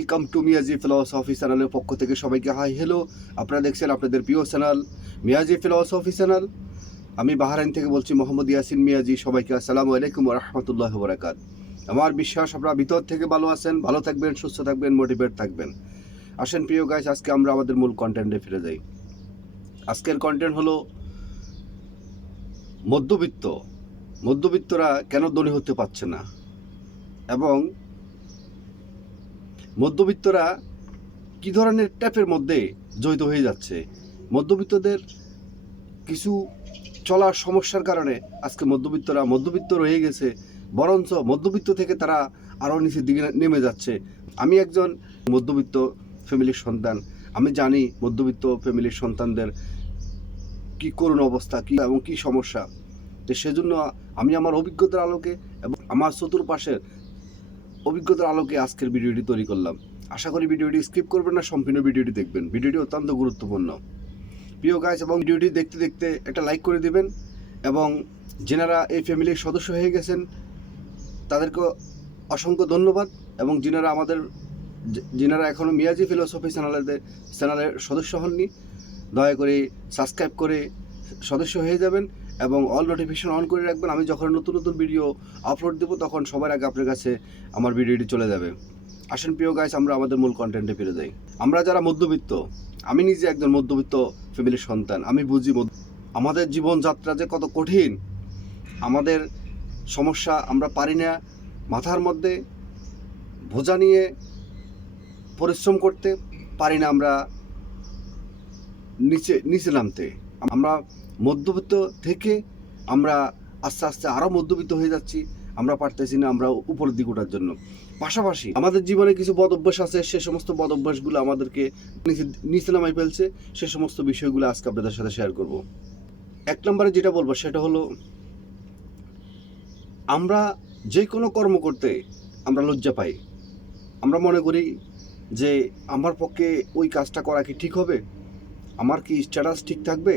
Welcome to Miyaji philosophy চ্যানেলের পক্ষ থেকে সবাইকে হাই হ্যালো। আপনারা দেখছেন আপনাদের প্রিয় চ্যানেল মিয়াজি ফিলসফি চ্যানেল। আমি বাহরাইন থেকে বলছি মোহাম্মদ ইয়াসিন মিয়াজি। সবাইকে আসসালামু আলাইকুম ওয়া রাহমাতুল্লাহি ওয়া বারাকাতুহু। আমার বিশ্বাস আপনারা ভিতর থেকে ভালো আছেন, ভালো থাকবেন, সুস্থ থাকবেন, মোটিভেট থাকবেন। আসেন প্রিয় গাইস, আজকে আমরা আমাদের মূল কন্টেন্টে ফিরে যাই। আজকের কন্টেন্ট হলো মধ্যবিত্তরা কেন ধনী হতে পারছে না, এবং মধ্যবিত্তরা কী ধরনের ট্যাপের মধ্যে জড়িত হয়ে যাচ্ছে। মধ্যবিত্তদের কিছু চলার সমস্যার কারণে আজকে মধ্যবিত্ত রয়ে গেছে, বরঞ্চ মধ্যবিত্ত থেকে তারা আরও নিচের দিকে নেমে যাচ্ছে। আমি একজন মধ্যবিত্ত ফ্যামিলির সন্তান। আমি জানি মধ্যবিত্ত ফ্যামিলির সন্তানদের কী করুণ অবস্থা কী এবং কী সমস্যা। তো সেজন্য আমি আমার অভিজ্ঞতার আলোকে এবং আমার চতুর্পাশের অভিজ্ঞতার আলোকে আজকের ভিডিওটি তৈরি করলাম। আশা করি ভিডিওটি স্কিপ করবেন না, সম্পূর্ণ ভিডিওটি দেখবেন। ভিডিওটি অত্যন্ত গুরুত্বপূর্ণ প্রিয় গাইস, এবং ভিডিওটি দেখতে দেখতে একটা লাইক করে দিবেন। এবং যেনারা এই ফ্যামিলির সদস্য হয়ে গেছেন তাদেরকে অসংখ্য ধন্যবাদ, এবং যেনারা এখনও মিয়াজি ফিলসফি চ্যানেলের সদস্য হননি, দয়া করে সাবস্ক্রাইব করে সদস্য হয়ে যাবেন এবং অল নোটিফিকেশন অন করে রাখবেন। আমি যখন নতুন নতুন ভিডিও আপলোড দেবো তখন সবার আগে আপনার কাছে আমার ভিডিওটি চলে যাবে। আসেন প্রিয় গাইস, আমরা আমাদের মূল কন্টেন্টে ফিরে যাই। আমরা যারা মধ্যবিত্ত, আমি নিজে একজন মধ্যবিত্ত ফ্যামিলির সন্তান, আমি বুঝি আমাদের জীবনযাত্রা যে কত কঠিন। আমাদের সমস্যা আমরা পারি না মাথার মধ্যে বোঝা নিয়ে পরিশ্রম করতে, পারি না আমরা নিচে নামতে। আমরা মধ্যবিত্ত থেকে আমরা আস্তে আস্তে আরও মধ্যবিত্ত হয়ে যাচ্ছি। আমরা পারতেছি না আমরা উপরের দিকে ওঠার জন্য। পাশাপাশি আমাদের জীবনে কিছু বদ অভ্যাস আছে, সে সমস্ত বদ অভ্যাসগুলো আমাদেরকে নিচে নামাই ফেলছে। সে সমস্ত বিষয়গুলো আজকে আপনাদের সাথে শেয়ার করব। এক নম্বরে যেটা বলবো সেটা হলো, আমরা যে কোনো কর্ম করতে আমরা লজ্জা পাই। আমরা মনে করি যে আমার পক্ষে ওই কাজটা করা কি ঠিক হবে, আমার কি স্ট্যাটাস ঠিক থাকবে।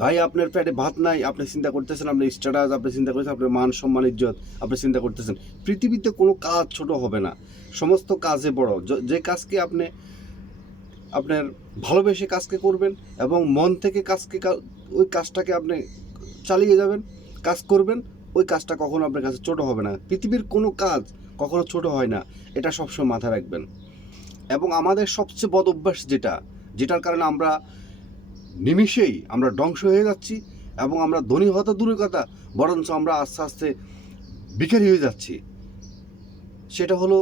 ভাই, আপনার পেটে ভাত নাই, আপনি চিন্তা করতেছেন আপনার স্ট্যাটাস, আপনি চিন্তা করতেছেন আপনার মান সম্মান ইজ্জত, আপনি চিন্তা করতেছেন। পৃথিবীতে কোনো কাজ ছোট হবে না, সমস্ত কাজে বড়। যে কাজকে আপনার ভালোবেসে কাজকে করবেন এবং মন থেকে ওই কাজটাকে আপনি চালিয়ে যাবেন, কাজ করবেন, ওই কাজটা কখনো আপনার কাছে ছোট হবে না। পৃথিবীর কোনো কাজ কখনো ছোট হয় না, এটা সবসময় মাথায় রাখবেন। এবং আমাদের সবচেয়ে বদ অভ্যাস যেটার কারণে আমরা নিমিষেই আমরা ধ্বংস হয়ে যাচ্ছি, এবং আমরা ধনী হতে দূরের কথা, বরঞ্চ আমরা আস্তে আস্তে বিকারি হয়ে যাচ্ছি, সেটা হলো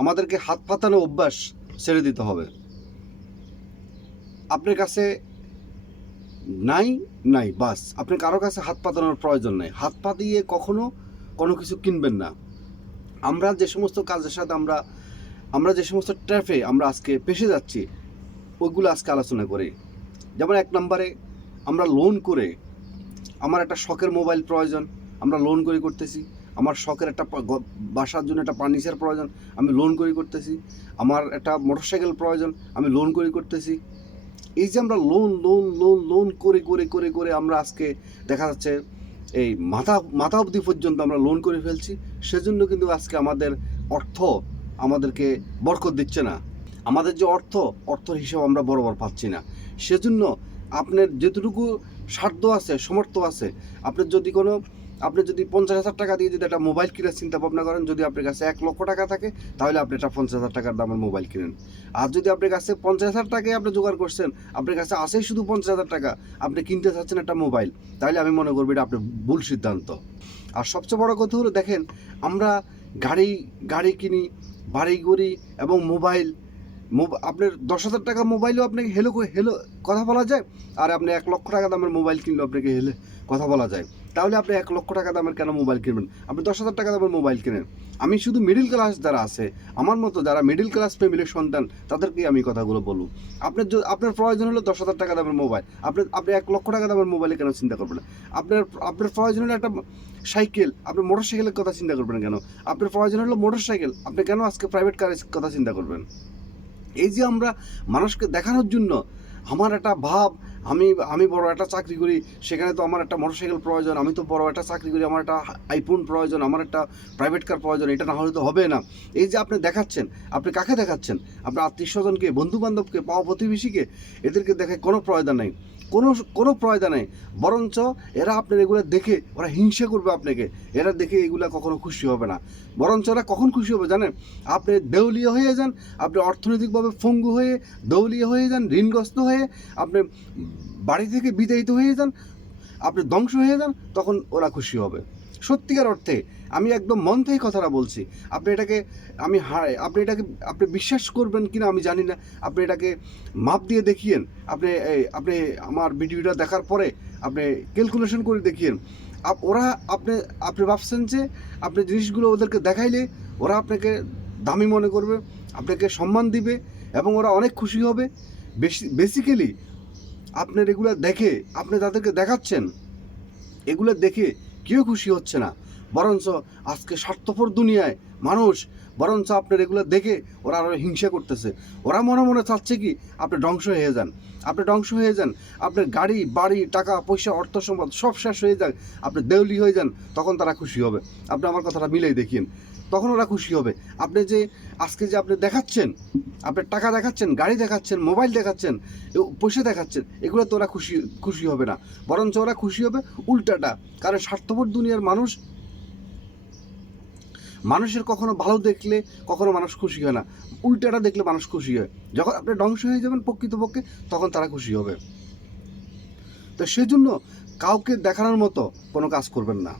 আমাদেরকে হাত পাতানো অভ্যাস ছেড়ে দিতে হবে। আপনার কাছে নাই বাস, আপনি কারো কাছে হাত পাতানোর প্রয়োজন নেই। হাত পাতিয়ে কখনো কোনো কিছু কিনবেন না। আমরা যে সমস্ত কাজের সাথে আমরা যে সমস্ত ট্র্যাপে আমরা আজকে পেশে যাচ্ছি, ওইগুলো আজকে আলোচনা করি। যেমন এক নম্বরে, আমরা লোন করে, আমার একটা শখের মোবাইল প্রয়োজন, আমরা লোন করে করতেছি। আমার শখের একটা বাসার জন্য একটা ফার্নিচার প্রয়োজন, আমি লোন করে করতেছি। আমার একটা মোটরসাইকেল প্রয়োজন, আমি লোন করে করতেছি। এই যে আমরা লোন করে আমরা আজকে দেখা যাচ্ছে এই মাথা অবধি পর্যন্ত আমরা লোন করে ফেলছি। সেজন্য কিন্তু আজকে আমাদের অর্থ আমাদেরকে বরকত দিচ্ছে না। আমাদের যে অর্থর হিসাব আমরা বরাবর পাচ্ছি না। সেজন্য আপনার যেটুকু সাধ্য আছে, সমর্থ আছে, আপনি যদি 50,000 টাকা দিয়ে যদি একটা মোবাইল কেনার চিন্তা ভাবনা করেন, যদি আপনার কাছে 1 লক্ষ টাকা থাকে, তাহলে আপনি একটা 50,000 টাকার দামের মোবাইল কিনেন। আর যদি আপনার কাছে 50,000 টাকায় আপনি জোগাড় করছেন, আপনার কাছে আছে শুধু 50,000 টাকা, আপনি কিনতে চাচ্ছেন একটা মোবাইল, তাহলে আমি মনে করবো এটা আপনার ভুল সিদ্ধান্ত। আর সবচেয়ে বড় কথা হলো, দেখেন, আমরা গাড়ি কিনি, বাড়ি করি, এবং আপনার 10,000 টাকা মোবাইলও আপনাকে হেলো কথা বলা যায়, আর আপনি 1 লক্ষ টাকা দামের মোবাইল কিনলেও আপনাকে হেলে কথা বলা যায়। তাহলে আপনি 1 লক্ষ টাকা দামের কেন মোবাইল কিনবেন? আপনি 10,000 টাকা দামের মোবাইল কিনেন। আমি শুধু মিডিল ক্লাস যারা আছে, আমার মতো যারা মিডিল ক্লাস ফ্যামিলির সন্তান, তাদেরকেই আমি কথাগুলো বলব। আপনার প্রয়োজন হলো 10,000 টাকা দামের মোবাইল, আপনি 1 লক্ষ টাকা দামের মোবাইলে কেন চিন্তা করবেন না? আপনার প্রয়োজন হলো একটা সাইকেল, আপনি মোটরসাইকেলের কথা চিন্তা করবেন কেন? আপনার প্রয়োজন হলো মোটরসাইকেল, আপনি কেন আজকে প্রাইভেট কারের কথা চিন্তা করবেন? এই যে আমরা মানুষকে দেখানোর জন্য, আমার একটা ভাব, আমি আমি বড় একটা চাকরি করি, সেখানে তো আমার একটা মোটরসাইকেল প্রয়োজন, আমি তো বড় একটা চাকরি করি, আমার একটা আইফোন প্রয়োজন, আমার একটা প্রাইভেট কার প্রয়োজন, এটা না হলে তো হবে না। এই যে আপনি দেখাচ্ছেন, আপনি কাকে দেখাচ্ছেন? আপনার আত্মীয় স্বজনকে, বন্ধু বান্ধবকে, পাওয়া প্রতিবেশীকে, এদেরকে দেখে কোনো প্রয়োজন নেই, কোনো প্রয়োজন নেই। বরঞ্চ এরা আপনার এগুলো দেখে ওরা হিংসা করবে আপনাকে, এরা দেখে এগুলা কখনো খুশি হবে না। বরঞ্চ ওরা কখন খুশি হবে জানেন? আপনি দেউলিয়া হয়ে যান, আপনি অর্থনৈতিকভাবে পঙ্গু হয়ে দেউলিয়া হয়ে যান, ঋণগ্রস্ত হয়ে আপনি বাড়ি থেকে বিতাড়িত হয়ে যান, আপনি ধ্বংস হয়ে যান, তখন ওরা খুশি হবে। সত্যিকার অর্থে আমি একদম মন থেকে কথাটা বলছি। আপনি এটাকে আপনি বিশ্বাস করবেন কিনা আমি জানি না, আপনি এটাকে মাপ দিয়ে দেখিয়েন। আপনি আমার ভিডিওটা দেখার পরে আপনি ক্যালকুলেশন করে দেখিয়েন। ওরা আপনি ভাবছেন যে আপনি জিনিসগুলো ওদেরকে দেখাইলে ওরা আপনাকে দামি মনে করবে, আপনাকে সম্মান দিবে এবং ওরা অনেক খুশি হবে। বেসিক্যালি আপনার এগুলো দেখে আপনি তাদেরকে দেখাচ্ছেন, এগুলো দেখে কেউ খুশি হচ্ছে না, বরঞ্চ আজকে স্বার্থপর দুনিয়ায় মানুষ বরঞ্চ আপনার এগুলো দেখে ওরা আরও হিংসা করতেছে। ওরা মনে মনে চাচ্ছে কি আপনি ধ্বংস হয়ে যান, আপনি ধ্বংস হয়ে যান, আপনার গাড়ি বাড়ি টাকা পয়সা অর্থ সম্পদ সব শেষ হয়ে যাক, আপনি দেউলি হয়ে যান, তখন তারা খুশি হবে। আপনি আমার কথাটা মিলেই দেখিন, তখন ওরা খুশি হবে। আপনি যে আজকে যে আপনি দেখাচ্ছেন, আপনি টাকা দেখাচ্ছেন, গাড়ি দেখাচ্ছেন, মোবাইল দেখাচ্ছেন, পয়সা দেখাচ্ছেন, এগুলো তো ওরা খুশি হবে না, বরঞ্চ ওরা খুশি হবে উল্টাটা। কারণ স্বার্থপর দুনিয়ার মানুষের কখনো ভালো দেখলে কখনো মানুষ খুশি হয় না, উল্টাটা দেখলে মানুষ খুশি হয়। যখন আপনি ধ্বংস হয়ে যাবেন প্রকৃতপক্ষে, তখন তারা খুশি হবে। তো সেজন্য কাউকে দেখানোর মতো কোনো কাজ করবেন না।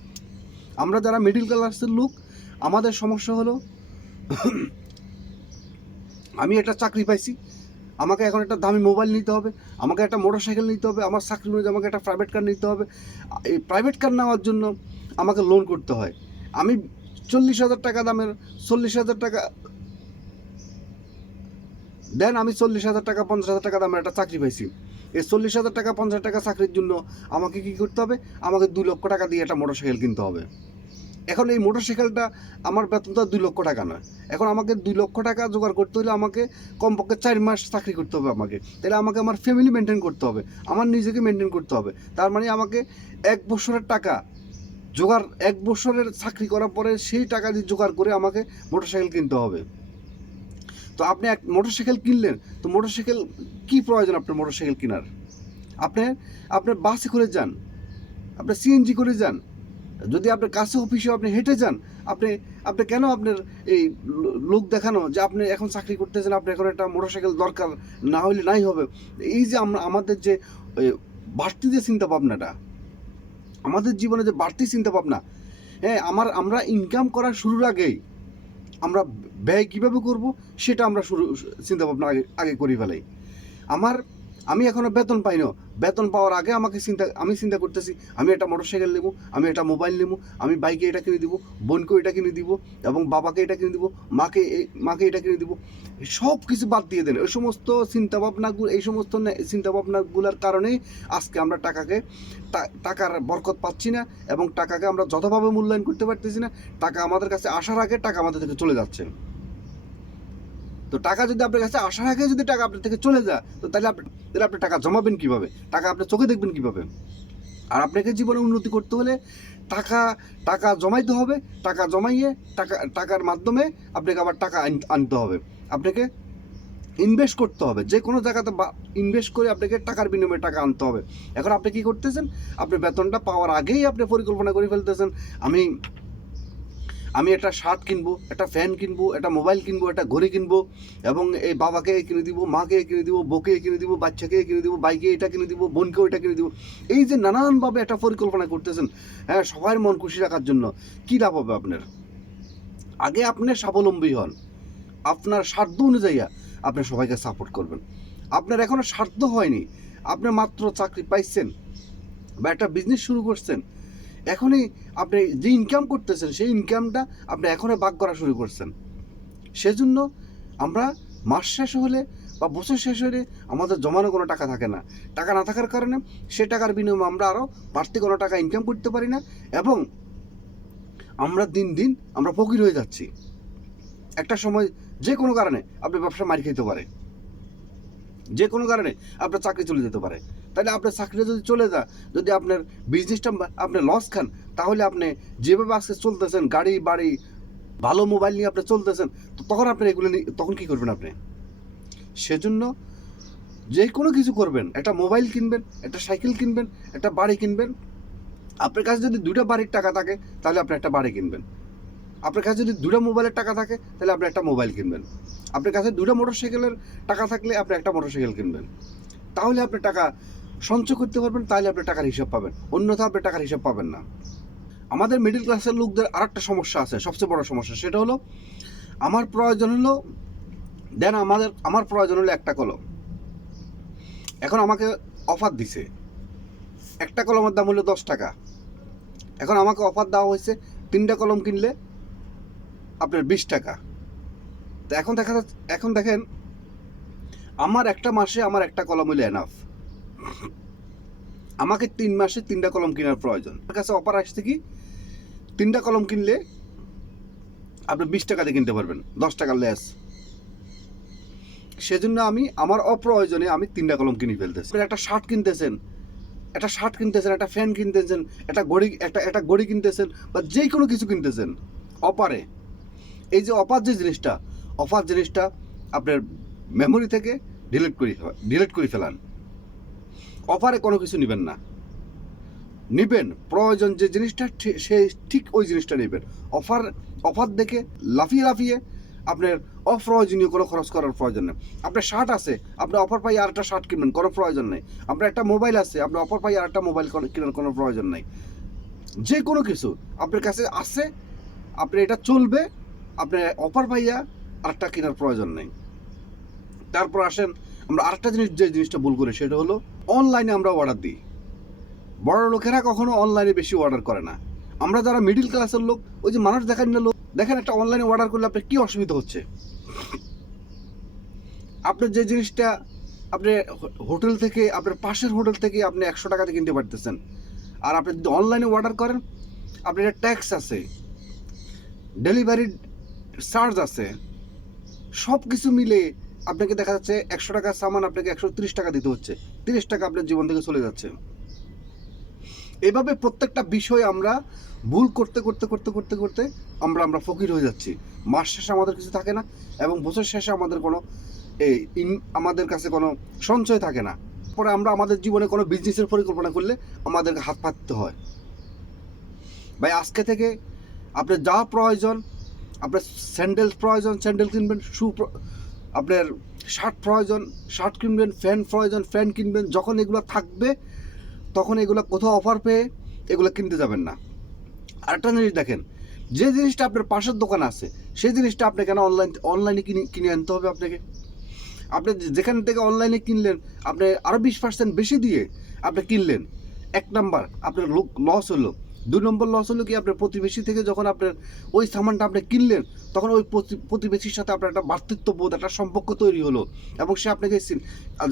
আমরা যারা মিডল ক্লাসের লোক, আমাদের সমস্যা হলো আমি একটা চাকরি পাইছি, আমাকে এখন একটা দামি মোবাইল নিতে হবে, আমাকে একটা মোটরসাইকেল নিতে হবে, আমার চাকরি অনুযায়ী আমাকে একটা প্রাইভেট কার নিতে হবে। এই প্রাইভেট কার নেওয়ার জন্য আমাকে লোন করতে হয়। আমি 40,000 টাকা দামের 40,000 টাকা দেন, আমি 40,000 টাকা 50,000 টাকা দামের একটা চাকরি পাইছি। এই 40,000 টাকা 50,000 টাকা চাকরির জন্য আমাকে কী করতে হবে? আমাকে 2 লক্ষ টাকা দিয়ে একটা মোটরসাইকেল কিনতে হবে। এখন এই মোটরসাইকেলটা আমার বেতন তো 2 লক্ষ টাকা নয়। এখন আমাকে 2 লক্ষ টাকা জোগাড় করতে হলে আমাকে কমপক্ষে 4 মাস চাকরি করতে হবে আমাকে। তাহলে আমাকে আমার ফ্যামিলি মেনটেন করতে হবে, আমার নিজেকে মেনটেন করতে হবে। তার মানে আমাকে 1 বছরের টাকা জোগাড়, 1 বছরের চাকরি করার পরে সেই টাকা দিয়ে জোগাড় করে আমাকে মোটরসাইকেল কিনতে হবে। তো আপনি এক মোটরসাইকেল কিনলেন, তো মোটরসাইকেল কী প্রয়োজন আপনার মোটরসাইকেল কেনার? আপনার বাসে করে যান, আপনি সিএনজি করে যান, যদি আপনার কাছে অফিসে আপনি হেঁটে যান, আপনি কেন আপনার এই লোক দেখানো যে আপনি এখন চাকরি করতেছেন, আপনার এখন একটা মোটরসাইকেল দরকার, না হলে নাই হবে। এই যে আমাদের যে বাড়তি যে চিন্তাভাবনাটা, আমাদের জীবনে যে বাড়তি চিন্তাভাবনা, হ্যাঁ, আমরা ইনকাম করা শুরুর আগেই আমরা ব্যয় কীভাবে করব সেটা আমরা চিন্তাভাবনা আগে করি ফেলাই। আমি এখনও বেতন পাই না, বেতন পাওয়ার আগে আমি চিন্তা করতেছি আমি একটা মোটরসাইকেল নেবো, আমি একটা মোবাইল নেবো, আমি বাইকে এটা কিনে দিব, বোনকেও এটা কিনে দিব, এবং বাবাকে এটা কিনে দিব, মাকে এটা কিনে দিব। সব কিছু বাদ দিয়ে দেন। এই সমস্ত চিন্তাভাবনাগুলোর কারণেই আজকে আমরা টাকার বরকত পাচ্ছি না, এবং টাকাকে আমরা যথাভাবে মূল্যায়ন করতে পারতেছি না। টাকা আমাদের কাছে আসার আগে টাকা আমাদের থেকে চলে যাচ্ছে। তো টাকা যদি আপনার কাছে আসার আগে যদি টাকা আপনার থেকে চলে যায়, তো তাহলে আপনি টাকা জমাবেন কীভাবে? টাকা আপনি চোখে দেখবেন কীভাবে? আর আপনাকে জীবনে উন্নতি করতে হলে টাকা জমাইতে হবে, টাকা জমাইয়ে টাকার মাধ্যমে আপনাকে আবার টাকা আনতে হবে, আপনাকে ইনভেস্ট করতে হবে, যে কোনো জায়গাতে ইনভেস্ট করে আপনাকে টাকার বিনিময়ে টাকা আনতে হবে। এখন আপনি কী করতেছেন? আপনি বেতনটা পাওয়ার আগেই আপনি পরিকল্পনা করে ফেলতেছেন আমি একটা শার্ট কিনবো, একটা ফ্যান কিনবো, একটা মোবাইল কিনবো, একটা ঘড়ি কিনবো, এবং এই বাবাকে কিনে দিব, মাকে কিনে দিব, বউকে কিনে দিব, বাচ্চাকে কিনে দিব, বাইকে এটা কিনে দিব, বোনকেও এটা কিনে দিব। এই যে নানানভাবে একটা পরিকল্পনা করতেছেন, হ্যাঁ, সবার মন খুশি রাখার জন্য, কী লাভ হবে আপনার? আগে আপনি স্বাবলম্বী হন, আপনার সাধ্য অনুযায়ী আপনি সবাইকে সাপোর্ট করবেন। আপনার এখনও সাধ্য হয়নি, আপনি মাত্র চাকরি পাইছেন বা একটা বিজনেস শুরু করছেন, এখনই আপনি যে ইনকাম করতেছেন সেই ইনকামটা আপনি এখনই ভাগ করা শুরু করছেন। সেজন্য আমরা মাস শেষ হলে বা বছর শেষ হলে আমাদের জমানো কোনো টাকা থাকে না। টাকা না থাকার কারণে সে টাকার বিনিময়ে আমরা আরও বাড়তি কোনো টাকা ইনকাম করতে পারি না, এবং আমরা দিন দিন আমরা ফকির হয়ে যাচ্ছি। একটা সময় যে কোনো কারণে আপনি ব্যবসা মারি খেতে পারে, যে কোনো কারণে আপনার চাকরি চলে যেতে পারে। তাহলে আপনার চাকরিটা যদি চলে যায়, যদি আপনার বিজনেসটা আপনি লস খান, তাহলে আপনি যেভাবে আজকে চলতেছেন, গাড়ি বাড়ি ভালো মোবাইল নিয়ে আপনি চলতেছেন, তো তখন আপনার এগুলো নিয়ে তখন কী করবেন আপনি? সেজন্য যে কোনো কিছু করবেন, একটা মোবাইল কিনবেন, একটা সাইকেল কিনবেন, একটা বাড়ি কিনবেন। আপনার কাছে যদি 2টা বাড়ির টাকা থাকে তাহলে আপনি একটা বাড়ি কিনবেন। আপনার কাছে যদি 2টা মোবাইলের টাকা থাকে তাহলে আপনি একটা মোবাইল কিনবেন। আপনার কাছে 2টা মোটরসাইকেলের টাকা থাকলে আপনি একটা মোটরসাইকেল কিনবেন। তাহলে আপনি টাকা সঞ্চয় করতে পারবেন, তাহলে আপনি টাকার হিসাব পাবেন, অন্যথা আপনি টাকার হিসাব পাবেন না। আমাদের মিডল ক্লাসের লোকদের আরেকটা সমস্যা আছে, সবচেয়ে বড় সমস্যা, সেটা হলো আমার প্রয়োজন হলো দেন আমার প্রয়োজন হলো একটা কলম। এখন আমাকে অফার দিছে, একটা কলমের দাম হলো 10 টাকা। এখন আমাকে অফার দেওয়া হয়েছে 3টা কলম কিনলে আপনার 20 টাকা। তো এখন দেখেন আমার একটা মাসে আমার একটা কলম হইলে এনাফ। আমাকে 3 মাসে 3টা কলম কেনার প্রয়োজন। আমার কাছে অফার আসছে কি 3টা কলম কিনলে আপনি 20 টাকা দিয়ে কিনতে পারবেন, 10 টাকা লেস। সেজন্য আমি আমার অপ্রয়োজনে আমি 3টা কলম কিনে ফেলতেছি। একটা শার্ট কিনতেছেন, একটা ফ্যান কিনতেছেন, একটা ঘড়ি কিনতেছেন, বা যে কোনো কিছু কিনতেছেন অফারে। এই যে অফার জিনিসটা আপনার মেমোরি থেকে ডিলিট করে ফেলান। অফারে কোনো কিছু নেবেন না, নিবেন প্রয়োজন যে জিনিসটা সে ঠিক ওই জিনিসটা নেবেন। অফার দেখে লাফিয়ে আপনার অপ্রয়োজনীয় কোনো খরচ করার প্রয়োজন নেই। আপনার শার্ট আছে, আপনি অফার পাই আর একটা শার্ট কিনবেন, কোনো প্রয়োজন নেই। আপনার একটা মোবাইল আছে, আপনি অফার পাই আর একটা মোবাইল কেনার কোনো প্রয়োজন নেই। যে কোনো কিছু আপনার কাছে আছে, আপনি এটা চলবে, আপনি অফার পাইয়া আরেকটা কেনার প্রয়োজন নেই। তারপর আসেন আমরা আরেকটা যে জিনিসটা ভুল করি, সেটা হলো অনলাইনে আমরা অর্ডার দিই। বড় লোকেরা কখনো অনলাইনে বেশি অর্ডার করে না। আমরা যারা মিডিল ক্লাসের লোক, ওই যে মানুষ দেখেন না লোক, দেখেন একটা অনলাইনে অর্ডার করলে আপনার কী অসুবিধা হচ্ছে। আপনার যে জিনিসটা আপনি হোটেল থেকে, আপনার পাশের হোটেল থেকে আপনি 100 টাকাতে কিনতে পারতেছেন, আর আপনি যদি অনলাইনে অর্ডার করেন আপনার একটা ট্যাক্স আছে, ডেলিভারি চার্জ আছে, সব কিছু মিলে আপনাকে দেখা যাচ্ছে 100 টাকার সামান আপনাকে 130 টাকা দিতে হচ্ছে, 30 টাকা আপনার জীবন থেকে চলে যাচ্ছে। এভাবে প্রত্যেকটা বিষয় আমরা ভুল করতে আমরা ফকির হয়ে যাচ্ছি। মাস শেষে আমাদের কিছু থাকে না, এবং বছর শেষে আমাদের কাছে কোনো সঞ্চয় থাকে না। পরে আমরা আমাদের জীবনে কোনো বিজনেসের পরিকল্পনা করলে আমাদেরকে হাত পাততে হয়। ভাই আজকে থেকে আপনার যা প্রয়োজন, আপনার স্যান্ডেল কিনবেন, আপনার শার্ট প্রয়োজন, শার্ট কিনবেন, ফ্যান কিনবেন। যখন এগুলো থাকবে তখন এগুলো কোথাও অফার পেয়ে এগুলো কিনতে যাবেন না। আরেকটা জিনিস দেখেন, যে জিনিসটা আপনার পাশের দোকান আছে সেই জিনিসটা আপনি কেন অনলাইনে কিনে আনতে হবে আপনাকে? আপনি যেখান থেকে অনলাইনে কিনলেন, আপনি আরও 20% বেশি দিয়ে আপনি কিনলেন, 1 নাম্বার আপনার লস হলো। 2 নম্বর লস হলো কি, আপনার প্রতিবেশী থেকে যখন আপনার ওই সামানটা আপনি কিনলেন, তখন ওই প্রতিবেশীর সাথে আপনার একটা ভ্রাতৃত্ববোধ, একটা সম্পর্ক তৈরি হলো, এবং সে আপনাকে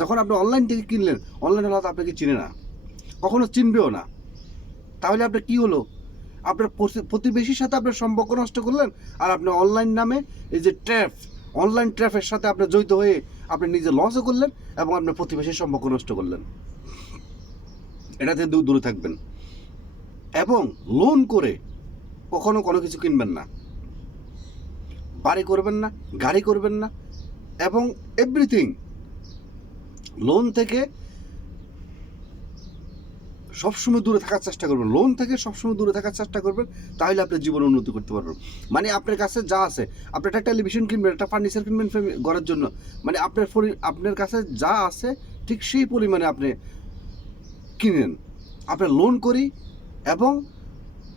যখন আপনি অনলাইন থেকে কিনলেন, অনলাইনে হয়তো আপনাকে চিনে না, কখনো চিনবেও না। তাহলে আপনার কি হলো? আপনার প্রতিবেশীর সাথে আপনার সম্পর্ক নষ্ট করলেন, আর আপনি অনলাইন নামে এই যে অনলাইন ট্র্যাপের সাথে আপনি জড়িত হয়ে আপনি নিজে লসও করলেন এবং আপনার প্রতিবেশীর সম্পর্ক নষ্ট করলেন। এটাতে দূরে থাকবেন। এবং লোন করে কখনো কোনো কিছু কিনবেন না, বাড়ি করবেন না, গাড়ি করবেন না, এবং এভরিথিং লোন থেকে সবসময় দূরে থাকার চেষ্টা করবেন। লোন থেকে সবসময় দূরে থাকার চেষ্টা করবেন, তাহলে আপনার জীবনে উন্নতি করতে পারবেন। মানে আপনার কাছে যা আছে, আপনি একটা টেলিভিশন কিনবেন, একটা ফার্নিচার কিনবেন ঘরের জন্য, মানে আপনার কাছে যা আছে ঠিক সেই পরিমাণে আপনি কিনেন। আপনি লোন করি, এবং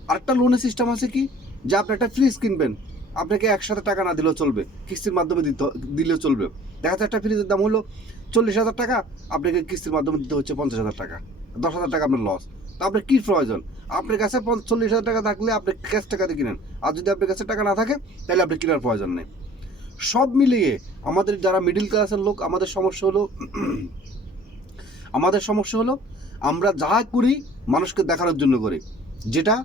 আরেকটা লোনের সিস্টেম আছে কি, যে আপনি একটা ফ্রিজ কিনবেন, আপনাকে একসাথে টাকা না দিলেও চলবে, কিস্তির মাধ্যমে দিলেও চলবে। দেখা যাচ্ছে একটা ফ্রিজের দাম হলো 40,000 টাকা, আপনাকে কিস্তির মাধ্যমে দিতে হচ্ছে 50,000 টাকা, 10,000 টাকা আপনার লস। তো আপনার কী প্রয়োজন? আপনার কাছে 40,000 টাকা থাকলে আপনি ক্যাশ টাকাতে কিনেন, আর যদি আপনার কাছে টাকা না থাকে তাহলে আপনি কেনার প্রয়োজন নেই। সব মিলিয়ে আমাদের যারা মিডিল ক্লাসের লোক, আমাদের সমস্যা হলো আমরা যা করি মানুষকে দেখানোর জন্য করি, যেটা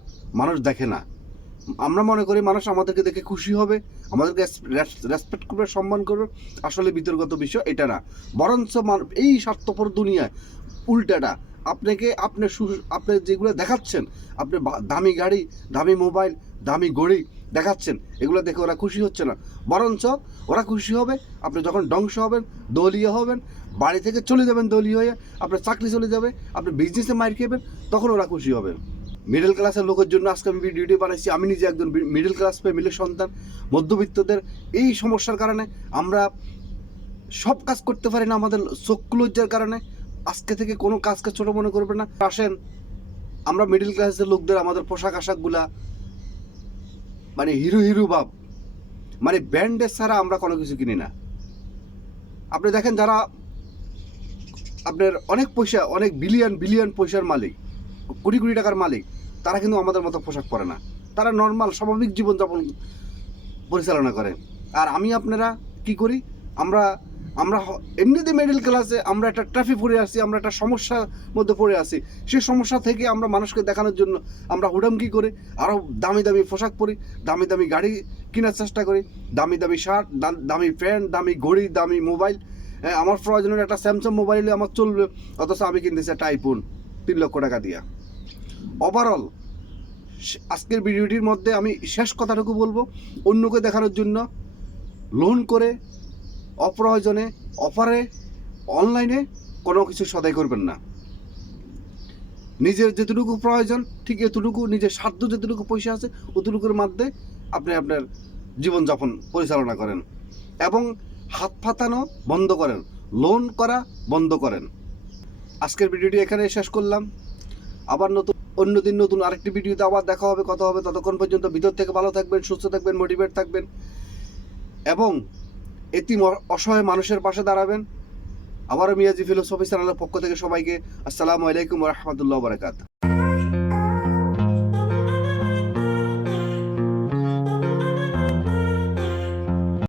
মানুষ দেখে না। আমরা মনে করি মানুষ আমাদেরকে দেখে খুশি হবে, আমাদেরকে রেসপেক্ট করবে, সম্মান করবে। আসলে বিতর্কত বিষয় এটা না, বরঞ্চ এই স্বার্থপর দুনিয়ায় উল্টাটা। আপনি যেগুলো দেখাচ্ছেন, আপনি দামি গাড়ি, দামি মোবাইল, দামি ঘড়ি দেখাচ্ছেন, এগুলো দেখে ওরা খুশি হচ্ছে না, বরঞ্চ ওরা খুশি হবে আপনি যখন ধ্বংস হবেন, দলীয় হবেন, বাড়ি থেকে চলে যাবেন দলীয় হয়ে, আপনার চাকরি চলে যাবে, আপনি বিজনেসে মার খেবেন, তখন ওরা খুশি হবে। মিডল ক্লাসের লোকের জন্য আজকে আমি ভিডিওটি বানাইছি। আমি নিজে একজন মিডল ক্লাস ফ্যামিলির সন্তান। মধ্যবিত্তদের এই সমস্যার কারণে আমরা সব কাজ করতে পারি না, আমাদের চক্ষু লজ্জার কারণে। আজকে থেকে কোনো কাজকে ছোট মনে করবে না। আসেন, আমরা মিডল ক্লাসের লোকদের আমাদের পোশাক আশাকগুলা মানে হিরো ভাব, মানে ব্র্যান্ডের ছাড়া আমরা কোনো কিছু কিনি না। আপনি দেখেন যারা আপনার অনেক পয়সা, অনেক বিলিয়ন পয়সার মালিক, কোটি টাকার মালিক, তারা কিন্তু আমাদের মতো পোশাক পরে না। তারা নর্মাল স্বাভাবিক জীবনযাপন পরিচালনা করে। আর আমি আপনারা কি করি, আমরা এমনিতে মিডল ক্লাসে আমরা একটা ট্রাফিক পড়ে আসছি, আমরা একটা সমস্যার মধ্যে পড়ে আসি। সেই সমস্যা থেকে আমরা মানুষকে দেখানোর জন্য আমরা হুড়ামকি করি, আরও দামি পোশাক পরি, দামি গাড়ি কেনার চেষ্টা করি, দামি শার্ট, দামি প্যান্ট, দামি ঘড়ি, দামি মোবাইল। আমার প্রয়োজনের একটা স্যামসাং মোবাইলে আমার চলবে, অথচ আমি কিনতেছি একটা আইফোন 3 লক্ষ টাকা দিয়া। ওভারঅল আজকের ভিডিওটির মধ্যে আমি শেষ কথাটুকু বলবো, অন্যকে দেখানোর জন্য লোন করে, অপ্রয়োজনে অফারে, অনলাইনে কোনো কিছু সদাই করবেন না। নিজের যেটুকু প্রয়োজন ঠিক এতটুকু, নিজের সাধ্য যেটুকু পয়সা আছে অতটুকুর মধ্যে আপনি আপনার জীবনযাপন পরিচালনা করেন এবং হাত পাতানো বন্ধ করেন, লোন করা বন্ধ করেন। আজকের ভিডিওটি এখানে শেষ করলাম। আবার অন্যদিন নতুন আরেকটি ভিডিওতে আবার দেখা হবে, কথা হবে। ততক্ষণ পর্যন্ত ভিতর থেকে ভালো থাকবেন, সুস্থ থাকবেন, মোটিভেট থাকবেন এবং এতিম অসহায় মানুষের পাশে দাঁড়াবেন। আবারও মিয়াজি ফিলোসফি চ্যানেলের পক্ষ থেকে সবাইকে আসসালামু আলাইকুম ওয়া রাহমাতুল্লাহি ওয়া বারাকাতুহু।